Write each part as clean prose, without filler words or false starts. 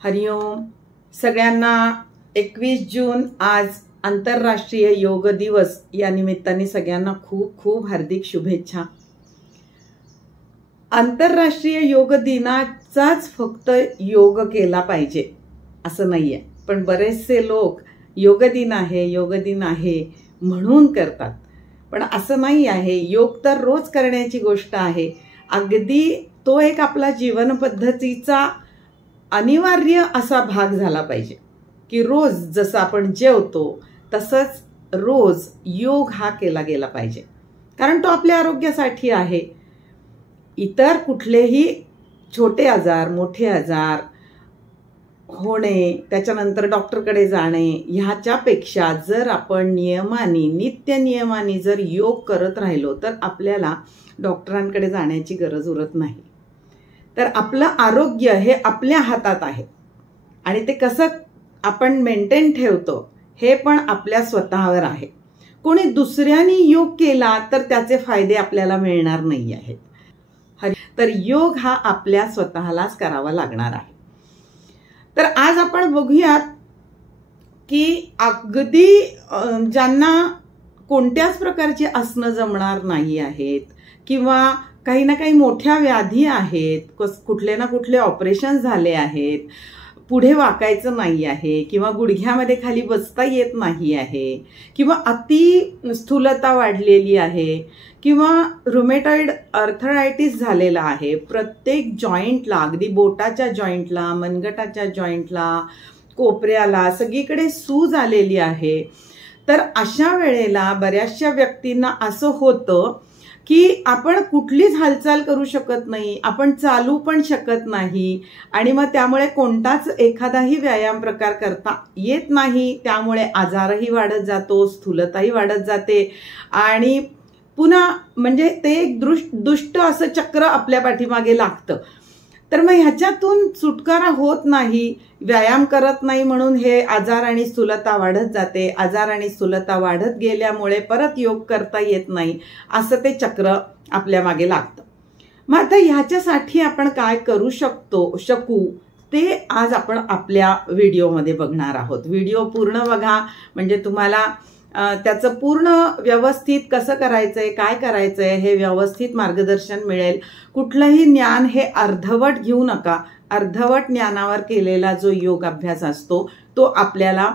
हरिओम. सगळ्यांना 21 जून आज आंतरराष्ट्रीय योग दिवस या निमित्ताने सगळ्यांना खूप खूप हार्दिक शुभेच्छा. आंतरराष्ट्रीय योग दिनाचाच फक्त योग केला पाहिजे असं नाहीये, पण बरेचसे लोक योग दिन आहे म्हणून करतात, पण असं नाही आहे. योग तर रोज करण्याची गोष्ट आहे. अगदी तो एक आपला जीवन पद्धतीचा अनिवार्य असा भाग झाला पाहिजे की रोज जसं आपण जेवतो तसंच रोज योग हा केला गेला पाहिजे, कारण तो आपल्या आरोग्यासाठी आहे. इतर कुठलेही छोटे आजार मोठे आजार होणे, त्याच्यानंतर डॉक्टरकडे जाणे ह्याच्यापेक्षा जर आपण नित्य नियमाने जर योग करत राहिलो तर आपल्याला डॉक्टरांकडे जाण्याची गरज उरत नाही. तर आपलं आरोग्य हे आपल्या हातात आहे आणि ते कसं आपण मेंटेन ठेवतो हे पण आपल्या स्वतःवर आहे. कोणी दुसऱ्याने योग केला तर त्याचे फायदे आपल्याला मिळणार नाही आहेत. तर योग हा आपल्या स्वतःलाच करावा लागणार आहे. तर आज आपण बघूयात की अगदी ज्यांना कोणत्याच प्रकारची आसनं जमणार नाही आहेत किंवा काही ना काही मोठ्या व्याधी आहेत, कुठले ना कुठले ऑपरेशन झाले आहेत, पुढे वाकायचं नाही आहे किंवा गुडघ्यामध्ये खाली बसता येत नाही आहे किंवा अति स्थूलता वाढलेली आहे किंवा रुमेटॉइड आर्थरायटिस झालेला आहे, प्रत्येक जॉईंटला अगदी बोटाच्या जॉईंटला, मनगटाच्या जॉईंटला, कोपऱ्याला सगळीकडे सूज आलेली आहे. तर अशा वेळेला बऱ्याचशा व्यक्तींना असं होतं की आपण कुठलीच हालचाल करू शकत नाही, आपण चालू पण शकत नाही आणि मग त्यामुळे कोणताच एखादाही व्यायाम प्रकार करता येत नाही. त्यामुळे आजारही वाढत जातो, स्थूलताही वाढत जाते आणि पुन्हा म्हणजे ते एक दुष्ट असं चक्र आपल्या पाठीमागे लागतं. तर मग ह्याच्यातून सुटकारा होत नाही. व्यायाम करत नाही म्हणून हे आजार आणि स्थूलता वाढत जाते. आजार आणि स्थूलता वाढत गेल्यामुळे परत योग करता येत नाही, असं ते चक्र आपल्या मागे लागतं. मग आता ह्याच्यासाठी आपण काय करू शकू ते आज आपण आपल्या व्हिडिओमध्ये बघणार आहोत. व्हिडिओ पूर्ण बघा म्हणजे तुम्हाला त्याचं पूर्ण व्यवस्थित कसं करायचंय, काय करायचंय हे व्यवस्थित मार्गदर्शन मिळेल. कुठलंही ज्ञान हे अर्धवट घेऊ नका. अर्धवट ज्ञानावर केलेला जो योग अभ्यास असतो तो आपल्याला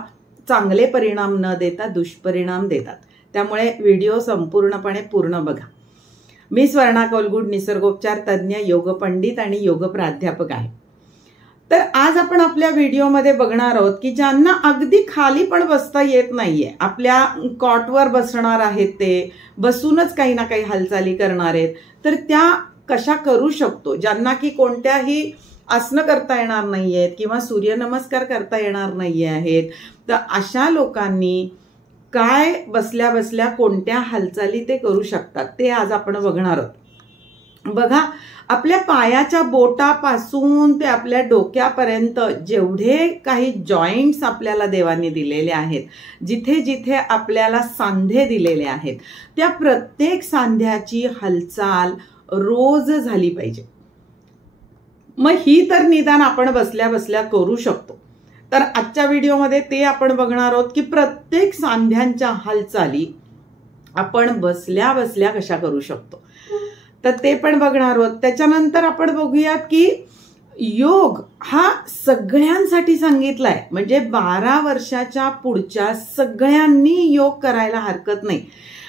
चांगले परिणाम न देता दुष्परिणाम देतात. त्यामुळे व्हिडिओ संपूर्णपणे पूर्ण बघा. मी स्वर्णा कौलगुड, निसर्गोपचार तज्ज्ञ, योग पंडित आणि योग प्राध्यापक आहे. तर आज आपण आपल्या व्हिडिओमध्ये बघणार आहोत की ज्यांना अगदी खाली पण बसता येत नाहीये, आपल्या कॉटवर बसणार आहेत, ते बसूनच काही ना काही हालचाली करणार आहेत, तर त्या कशा करू शकतो. ज्यांना की कोणत्याही आसनं करता येणार नाहीयेत किंवा सूर्यनमस्कार करता येणार नाही आहेत, तर अशा लोकांनी काय बसल्या बसल्या कोणत्या हालचाली ते करू शकतात ते आज आपण बघणार आहोत. बघा, आपल्या पायाच्या बोटापासून ते आपल्या डोक्यापर्यंत जेवढे काही जॉईंट्स आपल्याला देवाने दिलेले आहेत, जिथे जिथे आपल्याला सांधे दिलेले आहेत, त्या प्रत्येक सांध्याची हालचाल रोज झाली पाहिजे. मग ही तर निदान आपण बसल्या बसल्या करू शकतो. तर आजच्या व्हिडिओमध्ये ते आपण बघणार आहोत की प्रत्येक सांध्यांच्या हालचाली आपण बसल्या बसल्या कशा करू शकतो, तर ते पण बघणार आहोत. त्याच्यानंतर आपण बघूयात की योग हा सगळ्यांसाठी सांगितलाय, म्हणजे 12 वर्षाच्या पुढच्या सगळ्यांनी योग करायला हरकत नाही.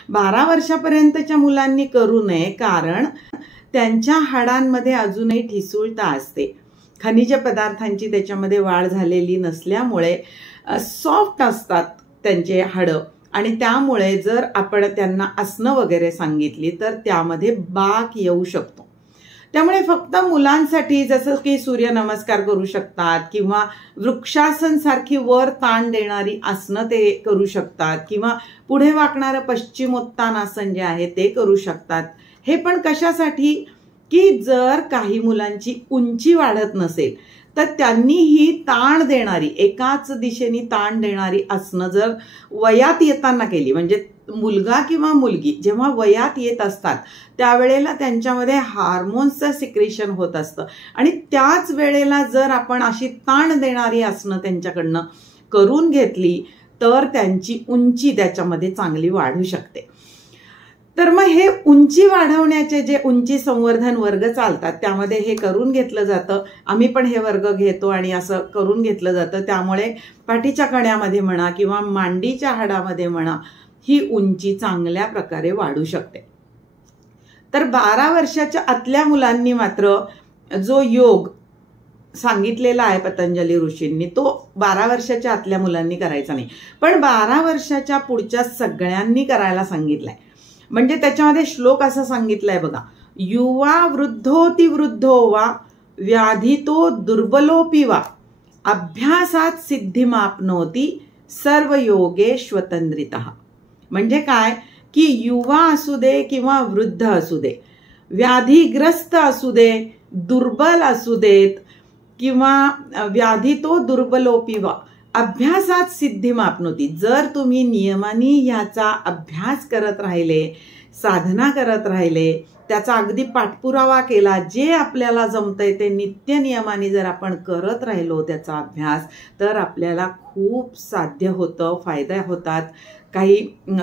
12 वर्षापर्यंतच्या मुलांनी करू नये, कारण त्यांच्या हाडांमध्ये अजूनही ठिसूळता असते. खनिज पदार्थांची त्याच्यामध्ये वाढ झालेली नसल्यामुळे सॉफ्ट असतात त्यांचे हाडं आणि त्यामुळे जर आपण त्यांना आसनं वगैरे सांगितली तर त्यामध्ये बाक येऊ शकतो. त्यामुळे फक्त मुलांसाठी जसं की सूर्यनमस्कार करू शकतात किंवा वृक्षासन सारखी वर ताण देणारी आसनं ते करू शकतात किंवा पुढे वाकणारं पश्चिमोत्तानासन जे आहे ते करू शकतात. हे पण कशासाठी की जर काही मुलांची उंची वाढत नसेल तर त्यांनीही ताण देणारी, एकाच दिशेने ताण देणारी आसनं जर वयात येताना केली, म्हणजे मुलगा किंवा मुलगी जेव्हा वयात येत असतात त्यावेळेला त्यांच्यामध्ये हार्मोन्सचं सिक्रेशन होत असतं आणि त्याच वेळेला जर आपण अशी ताण देणारी आसनं त्यांच्याकडनं करून घेतली तर त्यांची उंची त्याच्यामध्ये चांगली वाढू शकते. तर मग हे उंची वाढवण्याचे जे उंची संवर्धन वर्ग चालतात त्यामध्ये हे करून घेतलं जातं. आम्ही पण हे वर्ग घेतो आणि असं करून घेतलं जातं. त्यामुळे पाठीच्या कण्यामध्ये म्हणा किंवा मांडीच्या हाडामध्ये म्हणा ही उंची चांगल्या प्रकारे वाढू शकते. तर 12 वर्षाच्या आतल्या मुलांनी मात्र जो योग सांगितलेला आहे पतंजली ऋषींनी तो 12 वर्षाच्या आतल्या मुलांनी करायचा नाही, पण 12 वर्षाच्या पुढच्या सगळ्यांनी करायला सांगितलंय. म्हणजे त्याच्यामध्ये श्लोक असा सांगितलाय बघा, युवा वृद्धोती वृद्धो वा व्याधितो दुर्बलोपी वा अभ्यासात सिद्धिमाप्नोती सर्व योगेश्वतंद्रितः. म्हणजे काय की युवा असू दे किंवा वृद्ध असू दे, व्याधीग्रस्त असू दे, दुर्बल असू देत किंवा व्याधितो दुर्बलोपी वा अभ्यासात सिद्धिमाप्नोती. जर तुम्ही नियमाने ह्याचा अभ्यास करत राहिले, साधना करत राहिले, त्याचा अगदी पाठपुरावा केला, जे आपल्याला जमतंय ते नित्य नियमाने जर आपण करत राहिलो त्याचा अभ्यास, तर आपल्याला खूप साध्य होतं, फायदा होतात, काही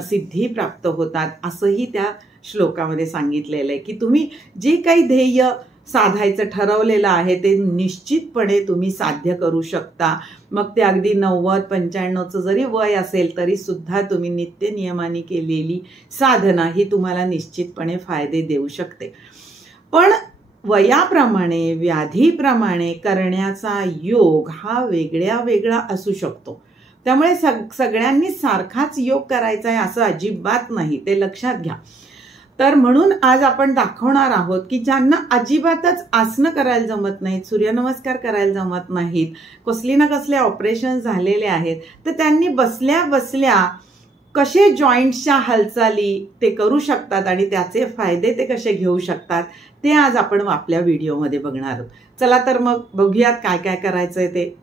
सिद्धी प्राप्त होतात असंही त्या श्लोकामध्ये सांगितलेलं आहे. की तुम्ही जे काही ध्येय साधायचं ठरवलेलं आहे ते निश्चितपणे तुम्ही साध्य करू शकता. मग ते अगदी 90-95चं जरी वय असेल तरी सुद्धा तुम्ही नित्य नियमाने केलेली साधना ही तुम्हाला निश्चितपणे फायदे देऊ शकते. पण वयाप्रमाणे, व्याधीप्रमाणे करण्याचा योग हा वेगळा वेगळा असू शकतो. त्यामुळे सगळ्यांनी सारखाच योग करायचा आहे असं अजिबात नाही, ते लक्षात घ्या. तर म्हणून आज आपण दाखवणार आहोत की ज्यांना अजिबातच आसनं करायला जमत नाहीत, सूर्यनमस्कार करायला जमत नाहीत, कसली ना कसले ऑपरेशन झालेले आहेत, तर त्यांनी बसल्या बसल्या कसे जॉईंट्सच्या हालचाली ते करू शकतात आणि त्याचे फायदे ते कसे घेऊ शकतात ते आज आपण आपल्या व्हिडिओमध्ये बघणार आहोत. चला तर मग बघूयात काय काय करायचंय ते.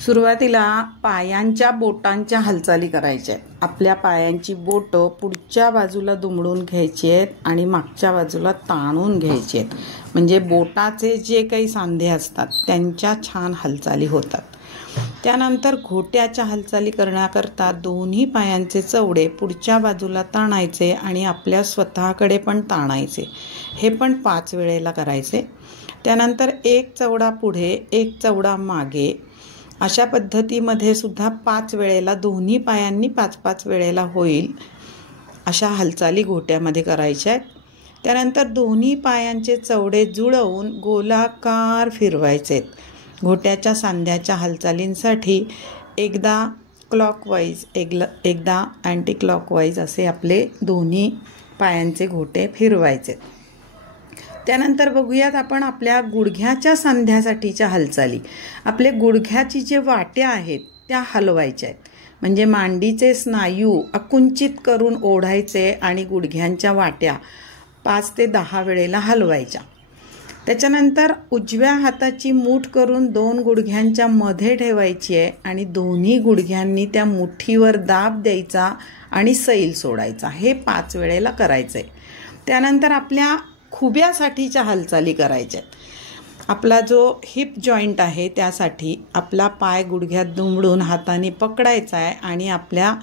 सुरुवातीला पायांच्या बोटांच्या हालचाली करायच्या आहेत. आपल्या पायांची बोटं पुढच्या बाजूला दुमडून घ्यायची आहेत आणि मागच्या बाजूला ताणून घ्यायची आहेत. म्हणजे बोटाचे जे काही सांधे असतात त्यांच्या छान हालचाली होतात. त्यानंतर घोट्याच्या हालचाली करण्याकरता दोन्ही पायांचे चवडे पुढच्या बाजूला ताणायचे आणि आपल्या स्वतःकडे पण ताणायचे. हे पण 5 वेळेला करायचे. त्यानंतर एक चवडा पुढे, एक चवडा मागे, अशा पद्धतीमध्ये सुद्धा 5 वेळेला दोन्ही पायांनी 5-5 वेळेला होईल अशा हालचाली घोट्यामध्ये करायच्या आहेत. त्यानंतर दोन्ही पायांचे चवडे जुळवून गोलाकार फिरवायचे आहेत. घोट्याच्या सांध्याच्या हालचालींसाठी एकदा क्लॉकवाईज, एकदा अँटी क्लॉकवाईज असे आपले दोन्ही पायांचे घोटे फिरवायचे. त्यानंतर बघूयात आपण आपल्या गुडघ्याच्या सांध्यासाठीच्या हालचाली. आपले गुडघ्याची जे वाट्या आहेत त्या हलवायच्या आहेत. म्हणजे मांडीचे स्नायू आकुंचित करून ओढायचे आणि गुडघ्यांच्या वाट्या 5 ते 10 वेळेला हलवायच्या. त्याच्यानंतर उजव्या हाताची मूठ करून 2 गुडघ्यांच्या मध्ये ठेवायची आहे आणि दोन्ही गुडघ्यांनी त्या मुठीवर दाब द्यायचा आणि सैल सोडायचा. हे 5 वेळेला करायचं आहे. त्यानंतर आपल्या खुब्यासाठीच्या हालचाली करायच्या आहेत. आपला जो हिप जॉईंट आहे त्यासाठी आपला पाय गुडघ्यात दुमडून हाताने पकडायचा आहे आणि आपल्या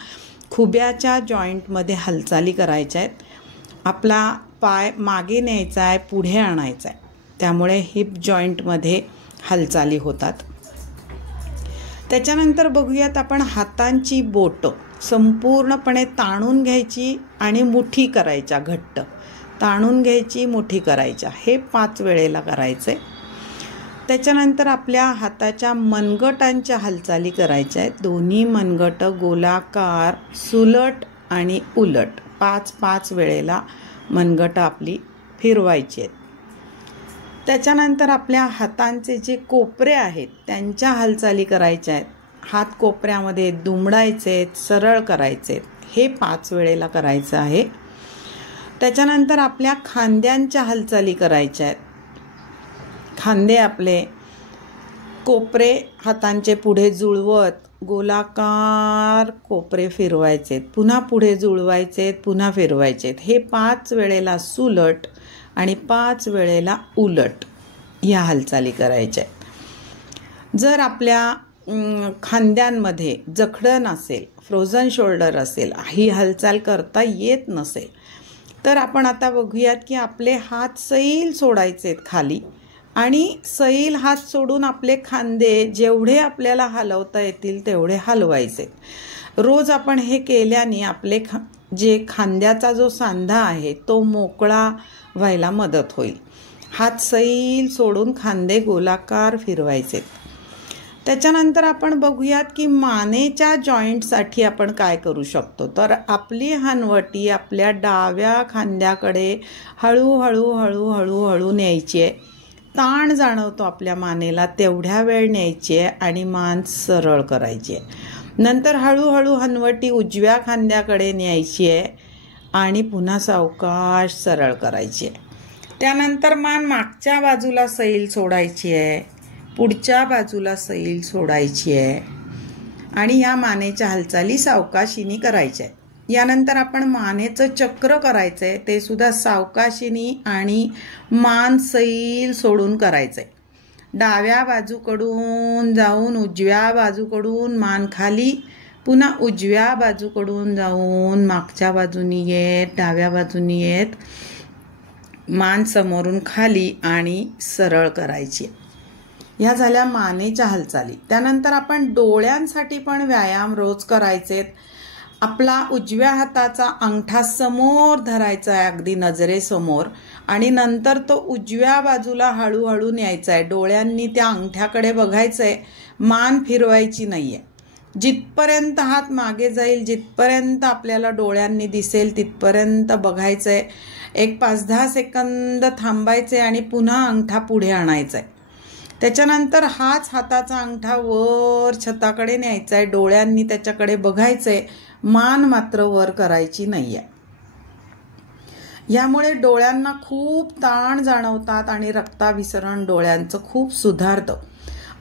खुब्याच्या जॉईंटमध्ये हालचाली करायच्या आहेत. आपला पाय मागे न्यायचा आहे, पुढे आणायचा आहे. त्यामुळे हिप जॉईंटमध्ये हालचाली होतात. त्याच्यानंतर बघूयात आपण हातांची बोटं संपूर्णपणे ताणून घ्यायची आणि मुठी करायच्या, घट्ट ताणून घ्यायची, मुठी करायच्या. हे 5 वेळेला करायचे. त्याच्यानंतर आपल्या हाताच्या मनगटांच्या हालचाली करायच्या आहेत. दोन्ही मनगट गोलाकार, सुलट आणि उलट 5-5 वेळेला मनगट आपली फिरवायची आहेत. त्याच्यानंतर आपल्या हातांचे जे कोपरे आहेत त्यांच्या हालचाली करायच्या आहेत. हात कोपऱ्यामध्ये दुमडायचे, सरळ करायचे. हे 5 वेळेला करायचं आहे. त्याच्यानंतर आपल्या खांद्यांच्या हालचाली करायच्या आहेत. खांदे आपले कोपरे हातांचे पुढे जुळवत गोलाकार कोपरे फिरवायचेत, पुन्हा पुढे जुळवायचेत, पुन्हा फिरवायचेत. हे 5 वेळेला सुलट आणि 5 वेळेला उलट ह्या हालचाली करायच्या आहेत. जर आपल्या खांद्यांमध्ये जखडण असेल, फ्रोझन शोल्डर असेल, ही हालचाल करता येत नसेल, तर आपण आता बघूयात की आपले हात सैल सोडायचेत खाली आणि सैल हात सोडून आपले खांदे जेवढे आपल्याला हलवता येतील तेवढे हलवायचे. रोज आपण हे केल्याने आपले जे खांद्याचा जो सांधा आहे तो मोकळा व्हायला मदत होईल. हात सैल सोडून खांदे गोलाकार फिरवायचे. त्याच्यानंतर आपण बघूयात की मानेच्या जॉईंटसाठी आपण काय करू शकतो. तर आपली हनवटी आपल्या डाव्या खांद्याकडे हळूहळू हळूहळू हळू न्यायची आहे. ताण जाणवतो आपल्या मानेला तेवढ्या वेळ न्यायची आहे आणि मान सरळ करायची आहे. नंतर हळूहळू हनवटी उजव्या खांद्याकडे न्यायची आहे आणि पुन्हा सावकाश सरळ करायची आहे. त्यानंतर मान मागच्या बाजूला सैल सोडायची आहे, पुढच्या बाजूला सैल सोडायची आहे आणि या मानेच्या हालचाली सावकाशीने करायच्या आहेत. यानंतर आपण मानेचं चक्र करायचं आहे, ते सुद्धा सावकाशीने आणि मान सैल सोडून करायचं आहे. डाव्या बाजूकडून जाऊन उजव्या बाजूकडून मान खाली, पुन्हा उजव्या बाजूकडून जाऊन मागच्या बाजूनी येत, डाव्या बाजूनी येत, मान समोरून खाली आणि सरळ करायची. ह्या झाल्या मानेच्या हालचाली. त्यानंतर आपण डोळ्यांसाठी पण व्यायाम रोज करायचेत. आपला उजव्या हाताचा अंगठा समोर धरायचा आहे, अगदी नजरेसमोर, आणि नंतर तो उजव्या बाजूला हळूहळू न्यायचा आहे. डोळ्यांनी त्या अंगठ्याकडे बघायचं आहे, मान फिरवायची नाही आहे. जिथपर्यंत हात मागे जाईल, जिथपर्यंत आपल्याला डोळ्यांनी दिसेल तिथपर्यंत बघायचं आहे. एक 5-10 सेकंद थांबायचे आणि पुन्हा अंगठा पुढे आणायचा आहे. त्याच्यानंतर हाच हाताचा अंगठा वर छताकडे न्यायचा आहे, डोळ्यांनी त्याच्याकडे बघायचं आहे, मान मात्र वर करायची नाही आहे. यामुळे डोळ्यांना खूप ताण जाणवतात आणि रक्ताभिसरण डोळ्यांचं खूप सुधारतं.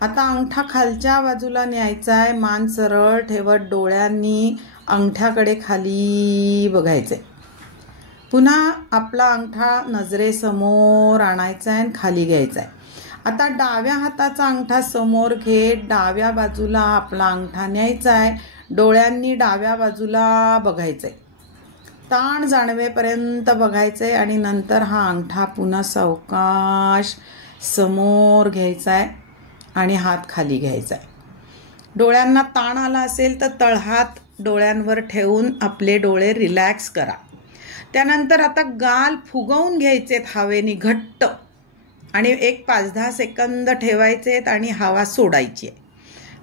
आता अंगठा खालच्या बाजूला न्यायचा आहे, मान सरळ ठेवत डोळ्यांनी अंगठ्याकडे खाली बघायचे. पुन्हा आपला अंगठा नजरेसमोर आणायचा आहे आणि खाली घ्यायचा आहे. आता डाव्या हाताचा अंगठा समोर घेत डाव्या बाजूला आपला अंगठा न्यायचा आहे, डोळ्यांनी डाव्या बाजूला बघायचंय, ताण जाणवेपर्यंत बघायचंय आणि नंतर हा अंगठा पुन्हा सावकाश समोर घ्यायचा आहे आणि हात खाली घ्यायचा आहे. डोळ्यांना ताण आला असेल तर तळहात डोळ्यांवर ठेवून आपले डोळे रिलॅक्स करा. त्यानंतर आता गाल फुगवून घ्यायचेत हवेनी घट्ट आणि एक 5-10 सेकंद ठेवायचेत आणि हवा सोडायची आहे.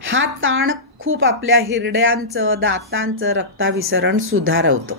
हा ताण खूप आपल्या हिरड्यांचं, दातांचं रक्ताभिसरण सुधारवतो.